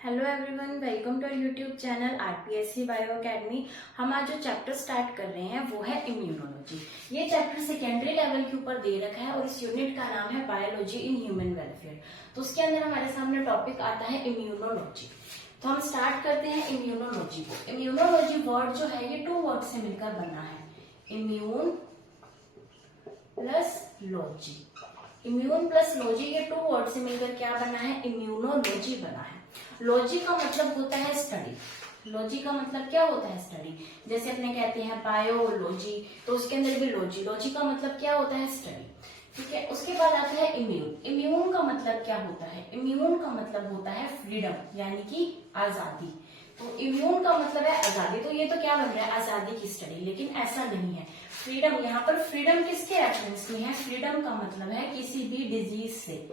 Hello everyone, welcome to our YouTube channel RPSC bio academy. हम आज जो chapter start कर रहे हैं वो है इम्यूनोलॉजी। ये चैप्टर सेकेंडरी लेवल के ऊपर दे रखा है और इस यूनिट का नाम है बायोलॉजी इन ह्यूमन वेलफेयर। तो उसके अंदर हमारे सामने टॉपिक आता है इम्यूनोलॉजी। तो हम स्टार्ट करते हैं इम्यूनोलॉजी को। इम्यूनोलॉजी वर्ड जो है ये 2 वर्ड से मिलकर बना है, immune plus logy. Immune plus logy, ये 2 वर्ड से मिलकर क्या बना है, इम्यूनोलॉजी बना है। लॉजी का मतलब होता है स्टडी। लॉजी का मतलब क्या होता है, स्टडी। जैसे अपने कहते हैं बायोलॉजी, तो उसके अंदर भी लॉजी। लॉजी का मतलब क्या होता है, स्टडी। ठीक है। उसके बाद आता है इम्यून। इम्यून का मतलब क्या होता है, इम्यून का मतलब होता है फ्रीडम, यानी कि आजादी। तो इम्यून का मतलब है आजादी। तो ये तो क्या बन रहा है, आजादी की स्टडी, लेकिन ऐसा नहीं है। फ्रीडम, यहाँ पर फ्रीडम किसके रेफरेंस में है, फ्रीडम का मतलब है किसी भी डिजीज से,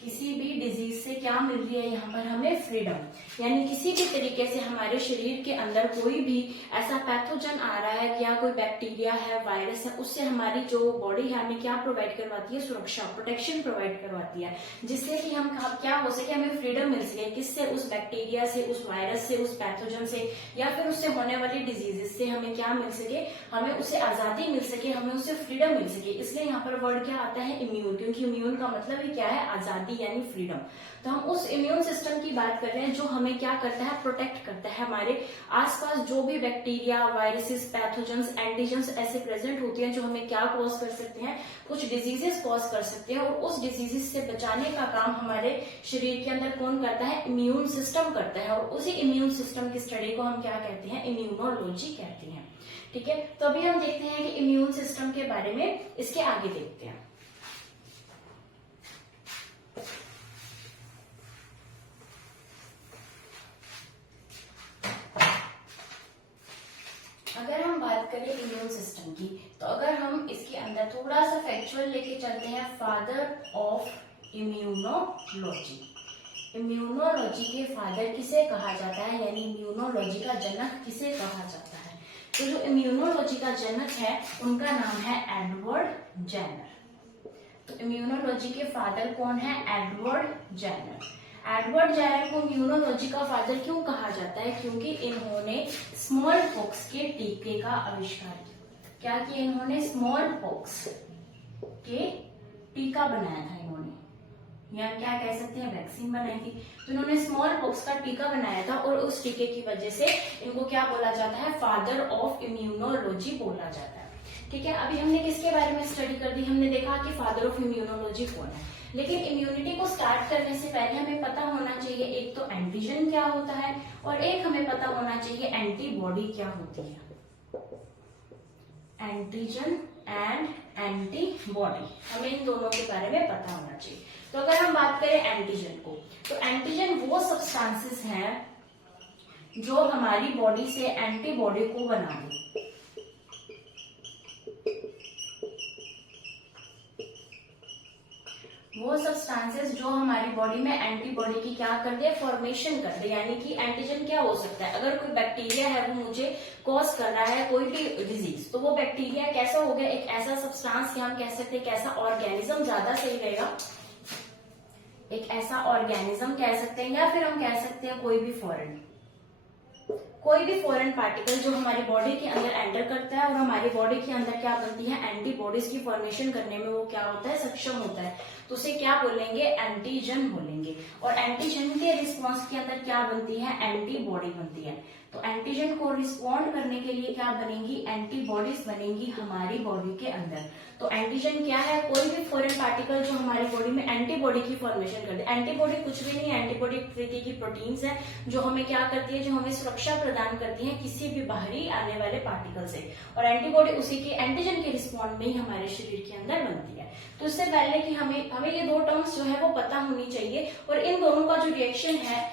किसी भी डिजीज से क्या मिल रही है यहाँ पर हमें, फ्रीडम। यानी किसी भी तरीके से हमारे शरीर के अंदर कोई भी ऐसा पैथोजन आ रहा है या कोई बैक्टीरिया है, वायरस है, उससे हमारी जो बॉडी है हमें क्या प्रोवाइड करवाती है, सुरक्षा, प्रोटेक्शन प्रोवाइड करवाती है, जिससे कि हम क्या हो सके, हमें फ्रीडम मिल सके। किससे, उस बैक्टीरिया से, उस वायरस से, उस पैथोजन से, या फिर उससे होने वाली डिजीजेस से हमें क्या मिल सके, हमें उससे आजादी मिल सके, हमें उससे फ्रीडम मिल सके। इसलिए यहाँ पर वर्ड क्या आता है, इम्यून, क्योंकि इम्यून का मतलब ही क्या है, आजादी यानी फ्रीडम। तो हम उस इम्यून सिस्टम की बात कर रहे हैं जो हमें क्या करता है, प्रोटेक्ट करता है। हमारे आसपास जो भी बैक्टीरिया, वायरसेस, पैथोजेंस, एंटीजेंस ऐसे प्रेजेंट होती हैं जो हमें क्या कॉज कर सकते हैं, कुछ डिजीजेस कॉज कर सकते हैं, और उस डिजीजेस से बचाने का काम हमारे शरीर के अंदर कौन करता है, इम्यून सिस्टम करता है। और उसी इम्यून सिस्टम की स्टडी को हम क्या कहते हैं, इम्यूनोलॉजी कहते हैं। ठीक है। तो अभी हम देखते हैं कि इम्यून सिस्टम के बारे में, इसके आगे देखते हैं। अगर हम बात करें इम्यून सिस्टम की, तो अगर हम इसके अंदर थोड़ा सा फैक्चुअल लेके चलते हैं, फादर ऑफ इम्यूनोलॉजी। इम्यूनोलॉजी के फादर किसे कहा जाता है, यानी इम्यूनोलॉजी का जनक किसे कहा जाता है। तो जो इम्यूनोलॉजी का जनक है उनका नाम है एडवर्ड जेनर। तो इम्यूनोलॉजी के फादर कौन है, एडवर्ड जेनर। एडवर्ड जेनर को इम्यूनोलॉजी का फादर क्यों कहा जाता है, क्योंकि इन्होंने स्मॉल पॉक्स के टीके का आविष्कार किया। क्या किया इन्होंने, स्मॉल पॉक्स के टीका बनाया था इन्होंने, या क्या कह सकते हैं, वैक्सीन बनाई थी। तो इन्होंने स्मॉल पॉक्स का टीका बनाया था, और उस टीके की वजह से इनको क्या बोला जाता है, फादर ऑफ इम्यूनोलॉजी बोला जाता है। ठीक है। अभी हमने किसके बारे में स्टडी कर दी, हमने देखा कि फादर ऑफ इम्यूनोलॉजी कौन है। लेकिन इम्यूनिटी को स्टार्ट करने से पहले हमें पता होना चाहिए, एक तो एंटीजन क्या होता है, और एक हमें पता होना चाहिए एंटीबॉडी क्या होती है। एंटीजन एंड एंटीबॉडी, हमें इन दोनों के बारे में पता होना चाहिए। तो अगर हम बात करें एंटीजन को, तो एंटीजन वो सब्सटेंसेस हैं जो हमारी बॉडी से एंटीबॉडी को बना दे। वो सब्सटेंसेस जो हमारी बॉडी में एंटीबॉडी की क्या कर दे, फॉर्मेशन कर दे। यानी कि एंटीजन क्या हो सकता है, अगर कोई बैक्टीरिया है वो मुझे कॉज कर रहा है कोई भी डिजीज, तो वो बैक्टीरिया कैसा हो गया, एक ऐसा सब्सटेंस, या हम कह सकते हैं कैसा ऑर्गेनिज्म, ज्यादा सही रहेगा, एक ऐसा ऑर्गेनिज्म कह सकते हैं, या फिर हम कह सकते हैं कोई भी फॉरेन पार्टिकल जो हमारी बॉडी के अंदर एंटर करता है, और हमारी बॉडी के अंदर क्या बनती है, एंटीबॉडीज की फॉर्मेशन करने में वो क्या होता है, सक्षम होता है। तो उसे क्या बोलेंगे, एंटीजन बोलेंगे। और एंटीजन के रिस्पॉन्स के अंदर क्या बनती है, एंटीबॉडी बनती है। तो एंटीजन को रिस्पॉन्ड करने के लिए क्या बनेंगी, एंटीबॉडीज बनेंगी हमारी बॉडी के अंदर। तो एंटीजन क्या है, कोई भी फॉरेन पार्टिकल जो हमारी बॉडी में एंटीबॉडी की फॉर्मेशन कर दे। एंटीबॉडी कुछ भी नहीं है, एंटीबॉडी एक तरीके की प्रोटीन्स है जो हमें क्या करती है, जो हमें सुरक्षा प्रदान करती है किसी भी बाहरी आने वाले पार्टिकल से। और एंटीबॉडी उसी के एंटीजन के रिस्पॉन्ड में ही हमारे शरीर के अंदर बनती है। तो इससे पहले कि हमें ये 2 टर्म्स जो है वो पता होनी चाहिए, और इन दोनों का जो रिएक्शन है,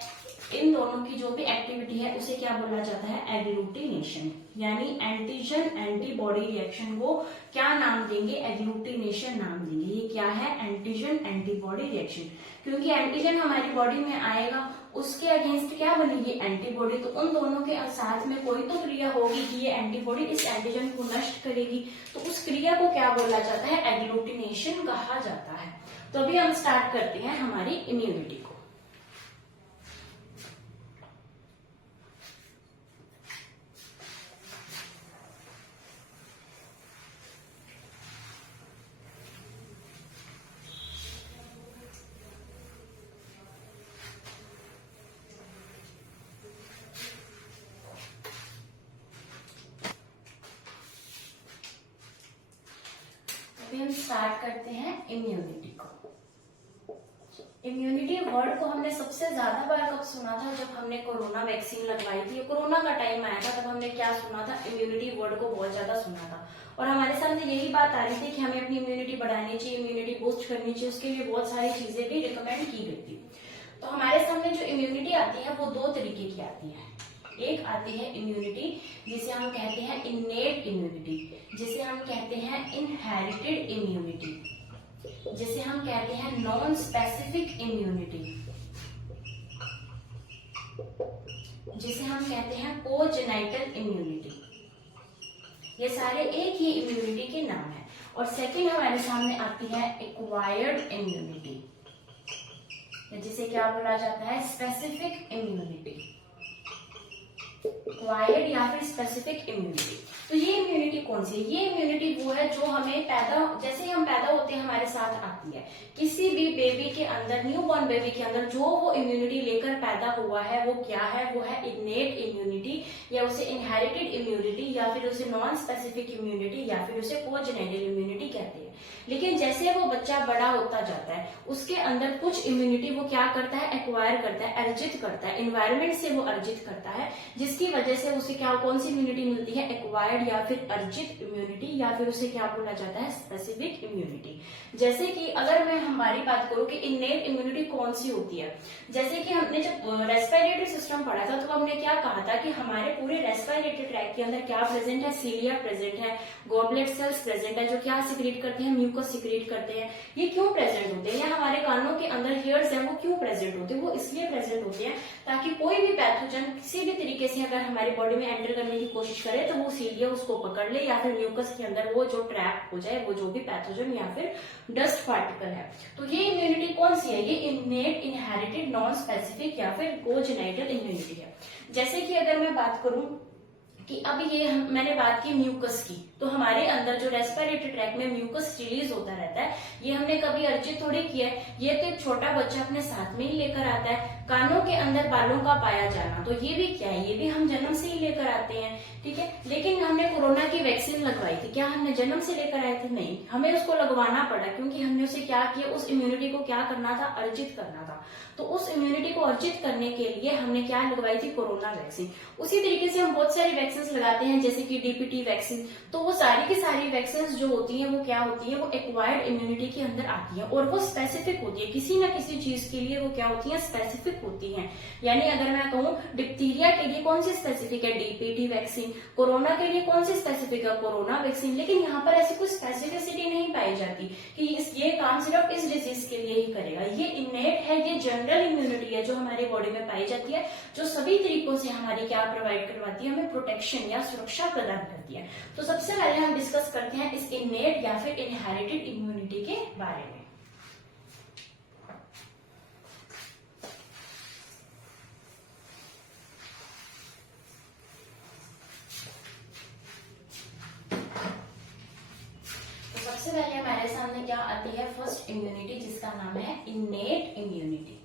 इन दोनों की जो भी एक्टिविटी है उसे क्या बोला जाता है, एग्लूटिनेशन। यानी एंटीजन एंटीबॉडी रिएक्शन को क्या नाम देंगे, एग्लूटिनेशन नाम देंगे। ये क्या है, एंटीजन एंटीबॉडी रिएक्शन। क्योंकि एंटीजन हमारी बॉडी में आएगा, उसके अगेंस्ट क्या बनेगी, एंटीबॉडी। तो उन दोनों के साथ में कोई तो क्रिया होगी कि ये एंटीबॉडी इस एंटीजन को नष्ट करेगी। तो उस क्रिया को क्या बोला जाता है, एग्लूटिनेशन कहा जाता है। तो अभी हम स्टार्ट करते हैं हमारी इम्यूनिटी को। स्टार्ट करते हैं इम्यूनिटी को। इम्यूनिटी वर्ड को हमने सबसे ज्यादा बार कब सुना था? जब हमने कोरोना वैक्सीन लगवाई थी, कोरोना का टाइम आया था, तब हमने क्या सुना था? इम्यूनिटी वर्ड को बहुत ज्यादा सुना था। और हमारे सामने यही बात आ रही थी कि हमें अपनी इम्यूनिटी बढ़ानी चाहिए, इम्यूनिटी बूस्ट करनी चाहिए, उसके लिए बहुत सारी चीजें भी रिकमेंड की गई थी। तो हमारे सामने जो इम्यूनिटी आती है वो दो तरीके की आती है। एक आती है इम्यूनिटी जिसे हम कहते हैं इन्नेट इम्यूनिटी, जिसे हम कहते हैं इनहेरिटेड इम्यूनिटी, जिसे हम कहते हैं नॉन स्पेसिफिक इम्यूनिटी, जिसे हम कहते हैं कोजेनाइटल इम्यूनिटी। ये सारे एक ही इम्यूनिटी के नाम है। और सेकंड हमारे सामने आती है एक्वायर्ड इम्यूनिटी, जिसे क्या बोला जाता है? स्पेसिफिक इम्यूनिटी, एक्वायर्ड या फिर स्पेसिफिक इम्यूनिटी। तो ये इम्यूनिटी कौन सी है? ये इम्यूनिटी वो है जो हमें जैसे ही हम पैदा होते हैं हमारे साथ आती है। किसी भी बेबी के अंदर, न्यू बॉर्न बेबी के अंदर जो वो इम्यूनिटी लेकर पैदा हुआ है वो क्या है? वो है इन्नेट इम्यूनिटी, या उसे इनहेरिटेड इम्यूनिटी, या फिर उसे नॉन स्पेसिफिक इम्यूनिटी, या फिर उसे कोजेनाइटल इम्यूनिटी कहते हैं। लेकिन जैसे वो बच्चा बड़ा होता जाता है उसके अंदर कुछ इम्यूनिटी वो क्या करता है? एक्वायर करता है, अर्जित करता है, एनवायरमेंट से वो अर्जित करता है, जिसकी वजह से उसे क्या, कौन सी इम्यूनिटी मिलती है? एक्वायर्ड या फिर अर्जित इम्यूनिटी, या फिर उसे क्या बोला जाता है? Specific immunity. जैसे कि अगर मैं हमारी बात करूं कि इन्नेट इम्यूनिटी कौन सी होती है, जैसे कि हमने जब रेस्पिरेटरी सिस्टम पढ़ा था तो हमने क्या कहा था कि हमारे पूरे रेस्पिरेटरी ट्रैक के अंदर क्या प्रेजेंट है? सीलिया प्रेजेंट है, गॉबलेट सेल्स प्रेजेंट है, जो क्या सिक्रीट करते हैं? म्यूकस सिक्रीट करते हैं। ये क्यों प्रेजेंट होते हैं? या हमारे कानों के अंदर हेयर्स हैं, वो क्यों प्रेजेंट होते हैं? वो इसलिए प्रेजेंट होते हैं ताकि कोई भी पैथोजन किसी भी तरीके से अगर हमारी बॉडी में एंटर करने की कोशिश करे तो वो सीलिया उसको पकड़ ले, या फिर म्यूकस के अंदर वो जो ट्रैप हो जाए, वो जो भी पैथोजन या फिर डस्ट पार्टिकल है। तो ये इम्यूनिटी कौन सी है? ये इन्नेट, इनहेरिटेड, नॉन स्पेसिफिक या फिर कोजेनाइटल इम्यूनिटी है। जैसे कि अगर मैं बात करूं कि अब ये मैंने बात की म्यूकस की, तो हमारे अंदर जो रेस्पिरेटरी ट्रैक में म्यूकस रिलीज होता रहता है, ये हमने कभी अर्जित थोड़ी किया है, ये तो एक छोटा बच्चा अपने साथ में ही लेकर आता है। कानों के अंदर बालों का पाया जाना, तो ये भी क्या है? ये भी हम जन्म से ही लेकर आते हैं, ठीक है। लेकिन हमने कोरोना की वैक्सीन लगवाई थी, क्या हमने जन्म से लेकर आए थे? नहीं, हमें उसको लगवाना पड़ा, क्योंकि हमने उसे क्या किया? उस इम्यूनिटी को क्या करना था? अर्जित करना था। तो उस इम्यूनिटी को अर्जित करने के लिए हमने क्या लगवाई थी? Corona vaccine. उसी तरीके से हम बहुत सारी वैक्सीन लगाते हैं, जैसे कि डीपीटी वैक्सीन। तो वो सारी की सारी वैक्सीन जो होती हैं वो क्या होती है? वो एक्वायर्ड इम्यूनिटी के अंदर आती है, और वो स्पेसिफिक होती है, किसी ना किसी चीज के लिए वो क्या होती है? स्पेसिफिक होती है। यानी अगर मैं कहूँ डिप्थीरिया के लिए कौन सी स्पेसिफिक है? DPT vaccine. कोरोना के लिए कौन सी स्पेसिफिक है? Corona vaccine. लेकिन यहाँ पर ऐसी कोई स्पेसिफिसिटी नहीं पाई जाती कि ये काम सिर्फ इस डिजीज के लिए ही करेगा। ये इन्नेट है, ये जनरल इम्यूनिटी है जो हमारी बॉडी में पाई जाती है, जो सभी तरीकों से हमारी क्या प्रोवाइड करवाती है? हमें प्रोटेक्शन या सुरक्षा प्रदान करती है। तो सबसे पहले हम डिस्कस करते हैं इस इन्नेट या फिर इनहेरिटेड इम्यूनिटी के बारे में। सबसे पहले हमारे सामने क्या आती है? फर्स्ट इम्यूनिटी, जिसका नाम है इन्नेट इम्यूनिटी,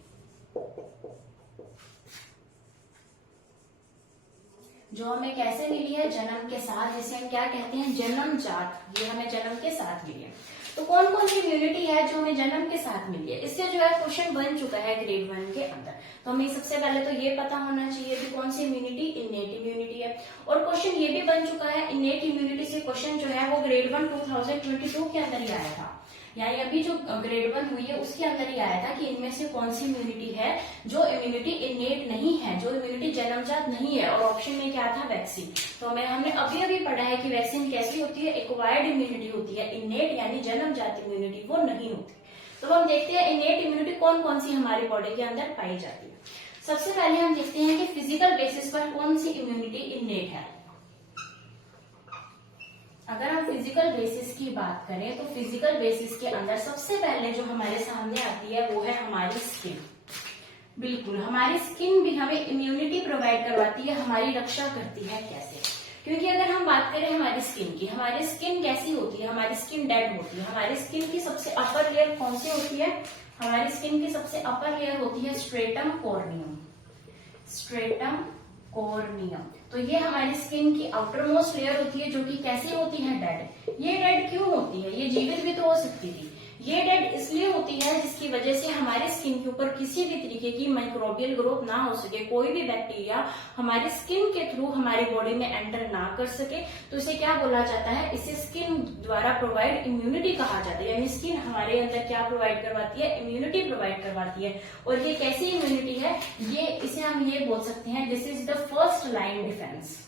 जो हमें कैसे मिली है? जन्म के साथ, जिसे हम क्या कहते हैं? जन्मजात। ये हमें जन्म के साथ मिली है। तो कौन कौन सी इम्यूनिटी है जो हमें जन्म के साथ मिली है? इससे जो है क्वेश्चन बन चुका है ग्रेड 1 के अंदर। तो हमें सबसे पहले तो ये पता होना चाहिए कि कौन सी इम्यूनिटी? इन्नेट इम्यूनिटी है। और क्वेश्चन ये भी बन चुका है, इन्नेट इम्यूनिटी से क्वेश्चन जो है वो ग्रेड 1 2022 के अंदर ही आया था, यानी अभी जो ग्रेड 1 हुई है उसके अंदर ही आया था कि इनमें से कौन सी इम्यूनिटी है जो इम्यूनिटी इन्नेट नहीं है, जो इम्यूनिटी जन्मजात नहीं है। और ऑप्शन में क्या था? वैक्सीन। तो हमने अभी पढ़ा है कि वैक्सीन कैसी होती है? एक्वायर्ड इम्यूनिटी होती है, इन्नेट यानी जन्मजात इम्यूनिटी वो नहीं होती। तो हम देखते हैं इन्नेट इम्यूनिटी कौन कौन सी हमारी बॉडी के अंदर पाई जाती है। सबसे पहले हम देखते हैं कि फिजिकल बेसिस पर कौन सी इम्यूनिटी इन्नेट है। अगर हम फिजिकल बेसिस की बात करें तो फिजिकल बेसिस के अंदर सबसे पहले जो हमारे सामने आती है वो है हमारी स्किन। बिल्कुल, हमारी स्किन भी हमें इम्यूनिटी प्रोवाइड करवाती है, हमारी रक्षा करती है। कैसे? क्योंकि अगर हम बात करें हमारी स्किन की, हमारी स्किन कैसी होती है? हमारी स्किन डेड होती है। हमारी स्किन की सबसे अपर लेयर कौन सी होती है? हमारी स्किन की सबसे अपर लेयर होती है स्ट्रेटम कॉर्नियम। Stratum cornea. तो ये हमारी स्किन की आउटर मोस्ट लेयर होती है, जो कि कैसी होती है, डेड। ये डेड क्यों होती है? ये जीवित भी तो हो सकती थी। ये डेड इसलिए होती है जिसकी वजह से हमारे स्किन के ऊपर किसी भी तरीके की माइक्रोबियल ग्रोथ ना हो सके, कोई भी बैक्टीरिया हमारी स्किन के थ्रू हमारी बॉडी में एंटर ना कर सके। तो इसे क्या बोला जाता है? इसे स्किन द्वारा प्रोवाइड इम्यूनिटी कहा जाता है। यानी स्किन हमारे अंदर क्या प्रोवाइड करवाती है? इम्यूनिटी प्रोवाइड करवाती है। और ये कैसी इम्यूनिटी है? ये इसे हम ये बोल सकते हैं, this is the first line defence.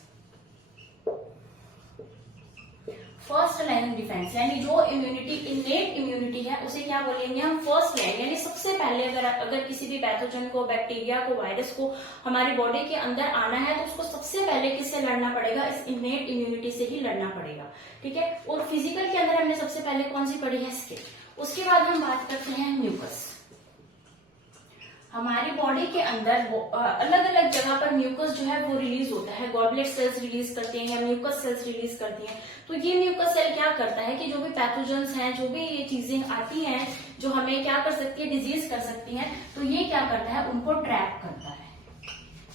First line defence यानी जो इम्यूनिटी, इनेट इम्यूनिटी है, उसे क्या बोलेंगे हम? First line. यानी सबसे पहले अगर किसी भी पैथोजन को, बैक्टीरिया को, वायरस को हमारी बॉडी के अंदर आना है तो उसको सबसे पहले किससे लड़ना पड़ेगा? इस इनेट इम्यूनिटी से ही लड़ना पड़ेगा। ठीक है। और फिजिकल के अंदर हमने सबसे पहले कौन सी पढ़ी है? स्किन। उसके बाद हम बात करते हैं म्यूकस। हमारी बॉडी के अंदर अलग अलग जगह पर म्यूकस जो है वो रिलीज होता है। गॉबलेट सेल्स रिलीज करते हैं या म्यूकस सेल्स रिलीज करती हैं। तो ये म्यूकस सेल क्या करता है कि जो भी पैथोजेंस हैं, जो भी ये चीजें आती हैं जो हमें क्या कर सकती है? डिजीज कर सकती हैं, तो ये क्या करता है? उनको ट्रैप करता है।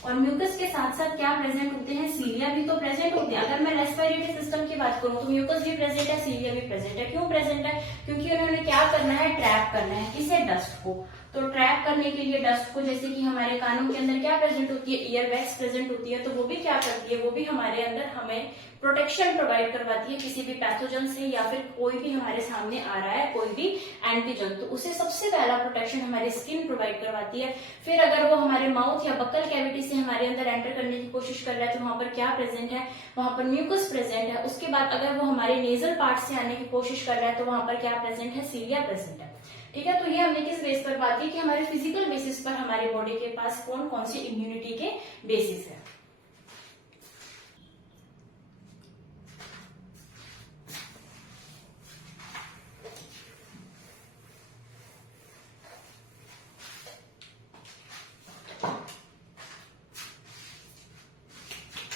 और म्यूकस के साथ साथ क्या प्रेजेंट होते हैं? सीलिया भी तो प्रेजेंट होते हैं। अगर मैं रेस्पिरेटरी सिस्टम की बात करूं तो म्यूकस भी प्रेजेंट है, सीलिया भी प्रेजेंट है। क्यों प्रेजेंट है? क्योंकि उन्होंने क्या करना है? ट्रैप करना है। किसे? डस्ट को। तो ट्रैप करने के लिए डस्ट को, जैसे कि हमारे कानों के अंदर क्या प्रेजेंट होती है? ईयर वैक्स प्रेजेंट होती है। तो वो भी क्या करती है? वो भी हमारे अंदर हमें प्रोटेक्शन प्रोवाइड करवाती है किसी भी पैथोजन से, या फिर कोई भी हमारे सामने आ रहा है कोई भी एंटीजन, तो उसे सबसे पहला प्रोटेक्शन हमारी स्किन प्रोवाइड करवाती है। फिर अगर वो हमारे माउथ या बक्कल कैविटी से हमारे अंदर एंटर करने की कोशिश कर रहा है तो वहां पर क्या प्रेजेंट है? वहां पर म्यूकस प्रेजेंट है। उसके बाद अगर वो हमारे नेजल पार्ट से आने की कोशिश कर रहा है तो वहां पर क्या प्रेजेंट है? सीलिया प्रेजेंट है। ठीक है। तो ये हमने किस बेस पर बात की कि हमारे फिजिकल बेसिस पर हमारी बॉडी के पास कौन कौन सी इम्यूनिटी के बेसिस है।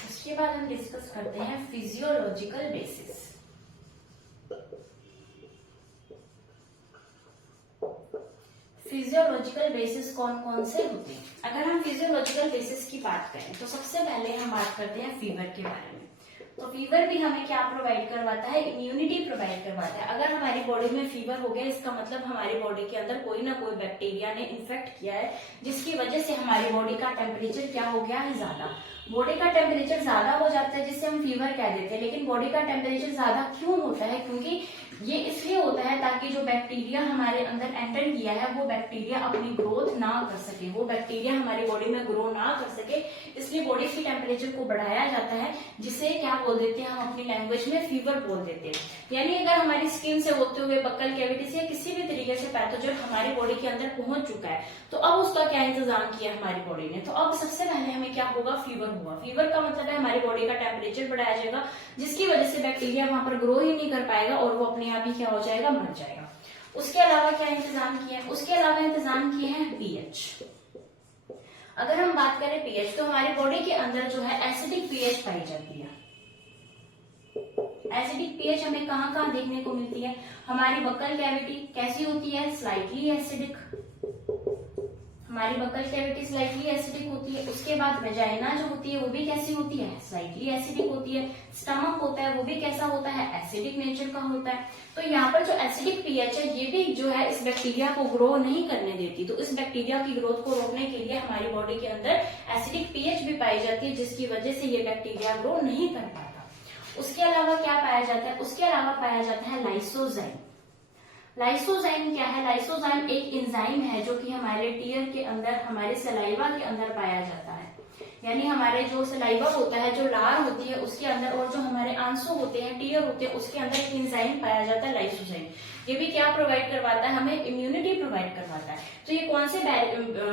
उसके बाद हम डिस्कस करते हैं फिजियोलॉजिकल बेसिस। फिजियोलॉजिकल बेसिस कौन कौन से होते हैं? अगर हम फिजियोलॉजिकल बेसिस की बात करें तो सबसे पहले हम बात करते हैं फीवर के बारे में। तो फीवर भी हमें क्या प्रोवाइड करवाता है? इम्यूनिटी प्रोवाइड करवाता है। अगर हमारी बॉडी में फीवर हो गया, इसका मतलब हमारी बॉडी के अंदर कोई ना कोई बैक्टीरिया ने इन्फेक्ट किया है, जिसकी वजह से हमारी बॉडी का टेम्परेचर क्या हो गया है? ज्यादा। बॉडी का टेम्परेचर ज्यादा हो जाता है जिससे हम फीवर कह देते हैं। लेकिन बॉडी का टेम्परेचर ज्यादा क्यों होता है? क्योंकि ये इसलिए होता है ताकि जो बैक्टीरिया हमारे अंदर एंटर किया है वो बैक्टीरिया अपनी ग्रोथ ना कर सके, वो बैक्टीरिया हमारी बॉडी में ग्रो ना कर सके, इसलिए बॉडी की टेम्परेचर को बढ़ाया जाता है, जिसे क्या बोल देते हैं हम अपनी लैंग्वेज में? फीवर बोल देते हैं। यानी अगर हमारी स्किन से होते हुए बक्कल कैविटी से या किसी भी तरीके से पैथोजन हमारी बॉडी के अंदर पहुंच चुका है, तो अब उसका क्या इंतजाम किया हमारी बॉडी ने? तो अब सबसे पहले हमें क्या होगा? फीवर होगा। फीवर का मतलब है हमारी बॉडी का टेम्परेचर बढ़ाया जाएगा, जिसकी वजह से बैक्टीरिया वहां पर ग्रो ही नहीं कर पाएगा और वो अपने आप ही क्या हो जाएगा? मर जाएगा। उसके अलावा क्या इंतजाम किया है? उसके अलावा इंतजाम किए हैं पीएच। अगर हम बात करें पीएच, तो हमारी बॉडी के अंदर जो है एसिडिक पीएच पाई जाती है। एसिडिक पीएच हमें कहाँ कहाँ देखने को मिलती है? हमारी बक्कल कैविटी कैसी होती है? Slightly acidic. हमारी बक्कल कैविटी स्लाइटली एसिडिक होती है। उसके बाद वेजाइना जो होती है वो भी कैसी होती है? स्लाइटली एसिडिक होती है। स्टमक होता है वो भी कैसा होता है? एसिडिक नेचर का होता है। तो यहाँ पर जो एसिडिक पीएच है ये भी जो है इस बैक्टीरिया को ग्रो नहीं करने देती। तो इस बैक्टीरिया की ग्रोथ को रोकने के लिए हमारी बॉडी के अंदर एसिडिक पीएच भी पाई जाती है, जिसकी वजह से ये बैक्टीरिया ग्रो नहीं कर पाता। उसके अलावा क्या पाया जाता है? उसके अलावा पाया जाता है लाइसोजाइम। लाइसोजाइम क्या है? लाइसोजाइम एक एंजाइम है जो कि हमारे टीयर के अंदर, हमारे सलाइवा के अंदर पाया जाता है। यानी हमारे जो सलाइवा होता है, जो लार होती है उसके अंदर, और जो हमारे आंसू होते हैं, टीयर होते हैं, उसके अंदर एक एंजाइम पाया जाता है लाइसोजाइम। ये भी क्या प्रोवाइड करवाता है? हमें इम्यूनिटी प्रोवाइड करवाता है। तो ये कौन से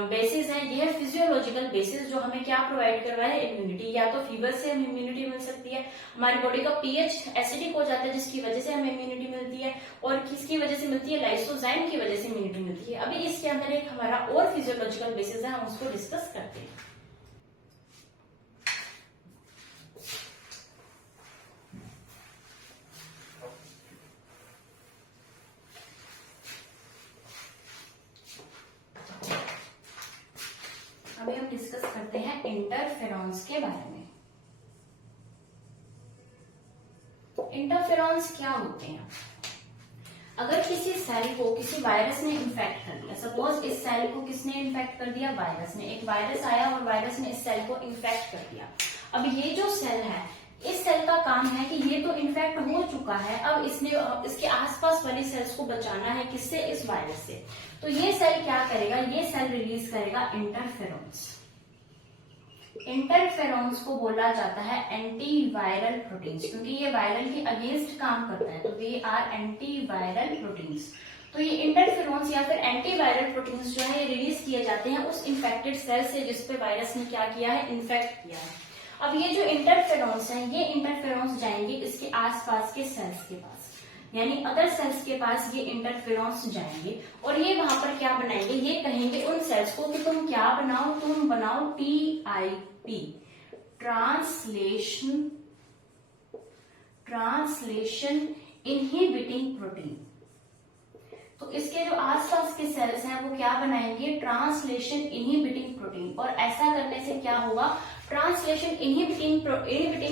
बेसिस है? ये है फिजियोलॉजिकल बेसिस जो हमें क्या प्रोवाइड करवाए? इम्यूनिटी। या तो फीवर से हमें इम्यूनिटी मिल सकती है, हमारी बॉडी का पीएच एसिडिक हो जाता है जिसकी वजह से हमें इम्यूनिटी मिलती है, और किसकी वजह से मिलती है? लाइसोजाइम की वजह से इम्यूनिटी मिलती है। अभी इसके अंदर एक हमारा और फिजियोलॉजिकल बेसिस है, हम उसको डिस्कस करते हैं। अभी हम डिस्कस करते हैं इंटरफेरॉन्स के बारे में। इंटरफेरॉन्स क्या होते हैं? अगर किसी सेल को किसी वायरस ने इन्फेक्ट कर दिया, सपोज इस सेल को किसने इन्फेक्ट कर दिया? वायरस ने। एक वायरस आया और वायरस ने इस सेल को इन्फेक्ट कर दिया। अब ये जो सेल है, इस सेल का काम है कि ये तो इन्फेक्ट हो चुका है, अब इसने इसके आसपास वाली सेल्स को बचाना है। किससे? इस वायरस से। तो ये सेल क्या करेगा? ये सेल रिलीज करेगा इंटरफेरॉन्स। इंटरफेरॉन्स को बोला जाता है एंटीवायरल प्रोटीन्स, क्योंकि ये वायरल के अगेंस्ट काम करता है, तो वे आर एंटीवायरल प्रोटीन्स। तो ये इंटरफेरॉन्स या फिर एंटीवायरल प्रोटीन्स जो है, ये रिलीज किए जाते हैं उस इन्फेक्टेड सेल से जिसपे वायरस ने क्या किया है? इन्फेक्ट किया है। अब ये जो इंटरफेरॉन्स है, ये इंटरफेरॉन्स जाएंगे इसके आसपास के सेल्स के पास, यानी अदर सेल्स के पास ये इंटरफेरॉन्स जाएंगे और ये वहां पर क्या बनाएंगे? ये कहेंगे उन सेल्स को कि तुम क्या बनाओ? तुम बनाओ TIP, ट्रांसलेशन इनहिबिटिंग प्रोटीन। तो इसके जो आसपास के सेल्स हैं वो क्या बनाएंगे? Translation inhibiting protein. और ऐसा करने से क्या होगा? ट्रांसलेशन इनहिबिटिंग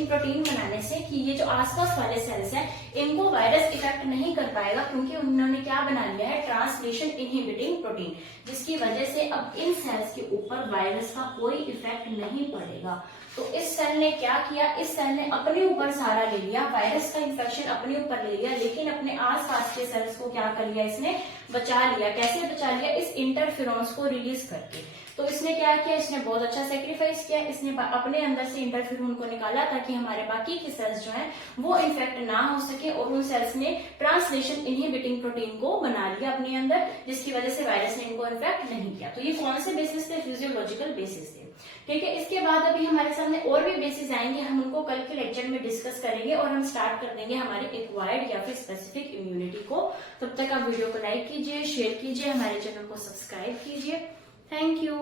प्रोटीन बनाने से कि ये जो आसपास वाले सेल्स हैं इनको वायरस इफेक्ट नहीं कर पाएगा, क्योंकि उन्होंने क्या बना लिया है? ट्रांसलेशन इनहिबिटिंग प्रोटीन, जिसकी वजह से अब इन सेल्स के ऊपर वायरस का कोई इफेक्ट नहीं पड़ेगा। तो इस सेल ने क्या किया? इस सेल ने अपने ऊपर सारा ले लिया, वायरस का इन्फेक्शन अपने ऊपर ले लिया, लेकिन अपने आसपास के सेल्स को क्या कर लिया? इसने बचा लिया। कैसे बचा लिया? इस इंटरफेरॉन्स को रिलीज करके। तो इसने क्या किया? इसने बहुत अच्छा सेक्रीफाइस किया। इसने अपने अंदर से इंटरफेरॉन को निकाला ताकि हमारे बाकी के सेल्स जो हैं वो इन्फेक्ट ना हो सके, और उन सेल्स ने ट्रांसलेशन इनहिबिटिंग प्रोटीन को बना लिया अपने अंदर, जिसकी वजह से वायरस ने इनको इन्फेक्ट नहीं किया। तो ये कौन से बेसिस थे? फिजियोलॉजिकल बेसिस थे। ठीक है, इसके बाद अभी हमारे सामने और भी बेसिस आएंगे, हम उनको कल के लेक्चर में डिस्कस करेंगे और हम स्टार्ट कर देंगे हमारे एक्वायर्ड या फिर स्पेसिफिक इम्यूनिटी को। तब तक आप वीडियो को लाइक कीजिए, शेयर कीजिए, हमारे चैनल को सब्सक्राइब कीजिए। Thank you.